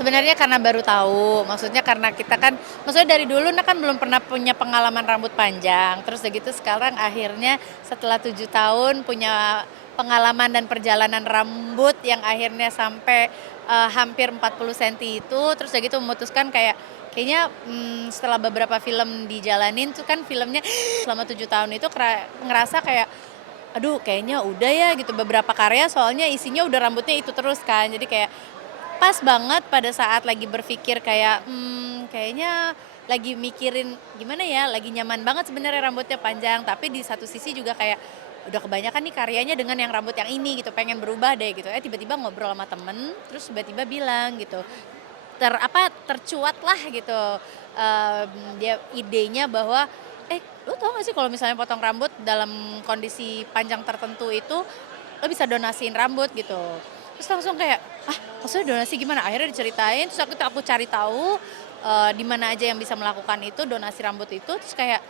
Sebenarnya karena baru tahu, maksudnya karena kita kan maksudnya dari dulu kan belum pernah punya pengalaman rambut panjang, terus udah gitu sekarang akhirnya setelah 7 tahun punya pengalaman dan perjalanan rambut yang akhirnya sampai, hampir 40 senti itu, terus udah gitu memutuskan kayaknya, setelah beberapa film dijalanin tuh kan filmnya selama 7 tahun itu ngerasa kayak, aduh kayaknya udah ya gitu, beberapa karya soalnya isinya udah rambutnya itu terus kan, jadi kayak pas banget pada saat lagi berpikir kayak, kayaknya lagi mikirin gimana ya, lagi nyaman banget sebenarnya rambutnya panjang, tapi di satu sisi juga kayak, udah kebanyakan nih karyanya dengan yang rambut yang ini gitu, pengen berubah deh gitu. Tiba-tiba ngobrol sama temen, terus tiba-tiba bilang gitu, tercuat lah gitu, dia idenya bahwa, lu tau gak sih kalau misalnya potong rambut dalam kondisi panjang tertentu itu, lo bisa donasiin rambut gitu. Terus langsung kayak, "Ah, maksudnya donasi gimana?" Akhirnya diceritain, terus aku cari tahu, di mana aja yang bisa melakukan itu, donasi rambut itu, terus kayak,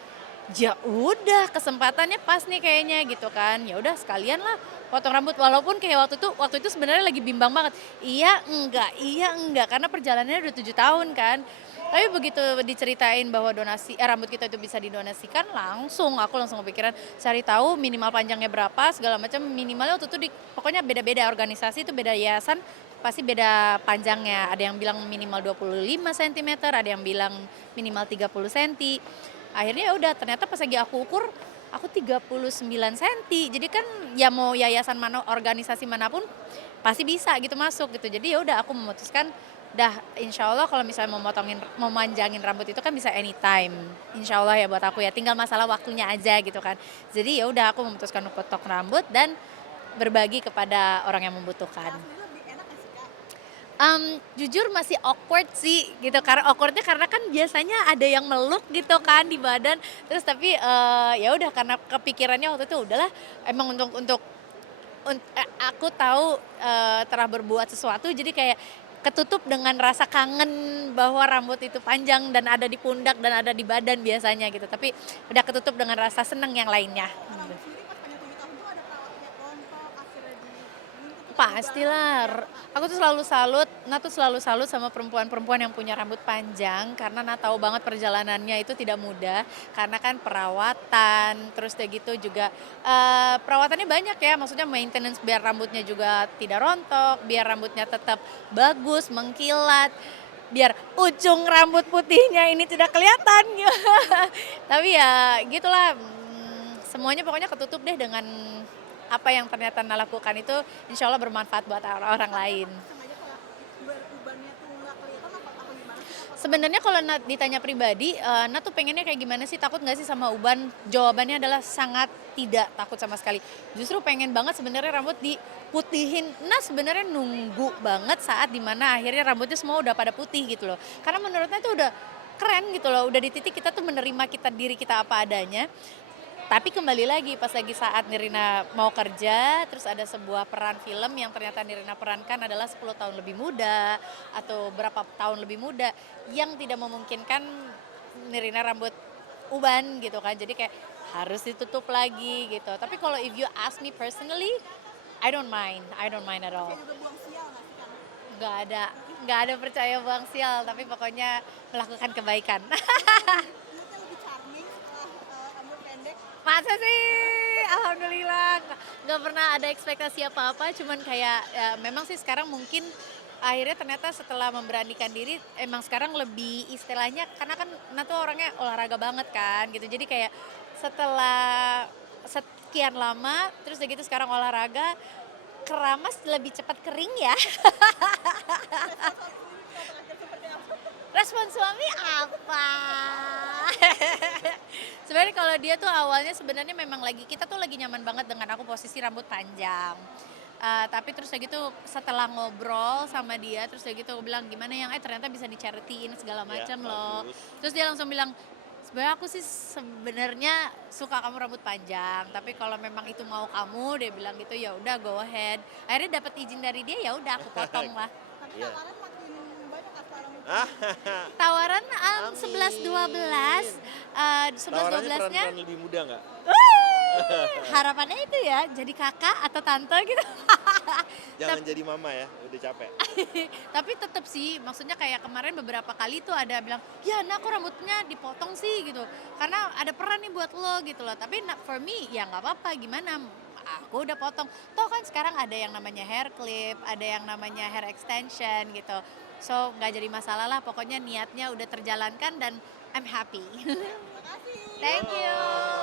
ya udah kesempatannya pas nih kayaknya gitu kan. Ya udah sekalian lah potong rambut, walaupun kayak waktu itu sebenarnya lagi bimbang banget, iya enggak, karena perjalanannya udah 7 tahun kan. Tapi begitu diceritain bahwa rambut kita itu bisa didonasikan, aku langsung kepikiran cari tahu minimal panjangnya berapa, segala macam, minimalnya waktu itu pokoknya beda-beda organisasi itu beda yayasan, pasti beda panjangnya. Ada yang bilang minimal 25 sentimeter, ada yang bilang minimal 30 senti. Akhirnya ya udah ternyata pas lagi aku ukur, aku 39 senti. Jadi kan ya mau yayasan mana, organisasi manapun pasti bisa gitu masuk gitu. Jadi ya udah aku memutuskan dah insya Allah kalau misalnya mau manjangin rambut itu kan bisa anytime. Insya Allah ya buat aku ya, tinggal masalah waktunya aja gitu kan. Jadi ya udah aku memutuskan untuk potong rambut dan berbagi kepada orang yang membutuhkan. Jujur masih awkward sih gitu, karena awkward-nya karena kan biasanya ada yang meluk gitu kan di badan, terus tapi, ya udah karena kepikirannya waktu itu udahlah emang aku tahu, telah berbuat sesuatu jadi kayak ketutup dengan rasa kangen bahwa rambut itu panjang dan ada di pundak dan ada di badan biasanya gitu, tapi udah ketutup dengan rasa seneng yang lainnya. Rambut sendiri pas panjang 7 tahun tuh ada perawatnya rontok, akhirnya digunting terus diubah Pastilah, seperti apa? aku tuh selalu salut sama perempuan-perempuan yang punya rambut panjang karena tahu banget perjalanannya itu tidak mudah, karena kan perawatan, terus udah gitu juga, perawatannya banyak ya, maksudnya maintenance biar rambutnya juga tidak rontok, biar rambutnya tetap bagus, mengkilat, biar ujung rambut putihnya ini tidak kelihatan. Tapi ya gitulah, semuanya pokoknya ketutup deh dengan apa yang ternyata Nala lakukan itu insya Allah bermanfaat buat orang lain. Sengaja kalau ubannya tuh nggak kelihatan apa gimana sih, Kak, potong Sebenarnya kalau ditanya pribadi, Nat tuh pengennya kayak gimana sih, takut nggak sih sama uban? Jawabannya adalah sangat tidak takut sama sekali. Justru pengen banget sebenarnya rambut diputihin. Nah sebenarnya nunggu banget saat dimana akhirnya rambutnya semua udah pada putih gitu loh. Karena menurut Nat itu udah keren gitu loh, udah di titik kita tuh menerima diri kita apa adanya. Tapi kembali lagi pas lagi saat Nirina mau kerja, terus ada sebuah peran film yang ternyata Nirina perankan adalah 10 tahun lebih muda atau berapa tahun lebih muda yang tidak memungkinkan Nirina rambut uban gitu kan. Jadi kayak harus ditutup lagi gitu. Tapi kalau if you ask me personally, I don't mind at all. percaya juga buang sial nggak sih, Kak? Nggak ada, nggak ada percaya buang sial, tapi pokoknya melakukan kebaikan. Menurutnya lebih charming setelah, rambut pendek. Masa sih? Alhamdulillah, nggak pernah ada ekspektasi apa-apa, cuman kayak, ya memang sih sekarang mungkin akhirnya ternyata setelah memberanikan diri, emang sekarang lebih istilahnya karena kan Nat tuh orangnya olahraga banget kan gitu, jadi kayak setelah sekian lama, terus udah gitu sekarang olahraga, keramas lebih cepat kering ya. Respon suami apa? Sebenarnya kalau dia tuh awalnya sebenarnya memang kita tuh lagi nyaman banget dengan aku posisi rambut panjang. Tapi terus kayak gitu setelah ngobrol sama dia, terus kayak gitu aku bilang, "Gimana yang ternyata bisa di-charity-in segala Ya, macam loh." bagus. Terus dia langsung bilang, "Sebenarnya aku sih sebenarnya suka kamu rambut panjang, tapi kalau memang itu mau kamu," dia bilang gitu, "ya udah go ahead." Akhirnya dapat izin dari dia, ya udah aku potong lah. Tapi Iya. tawaran makin banyak, Kak, setelah rambut Ah, pendek. Tawaran, 11, amin. 12, 11, Tawarannya 12-nya peran-peran lebih muda nggak? wih! harapannya itu ya, jadi kakak atau tante gitu. Jangan jadi mama ya, udah capek. Tapi tetap sih, maksudnya kayak kemarin beberapa kali tuh ada bilang, ya nah aku rambutnya dipotong sih gitu. Karena ada peran nih buat lo gitu loh. Tapi for me ya nggak apa-apa, gimana. Aku udah potong. Toh kan sekarang ada yang namanya hair clip, ada yang namanya hair extension gitu. So nggak jadi masalah lah, pokoknya niatnya udah terjalankan dan I'm happy. Makasih. Thank you.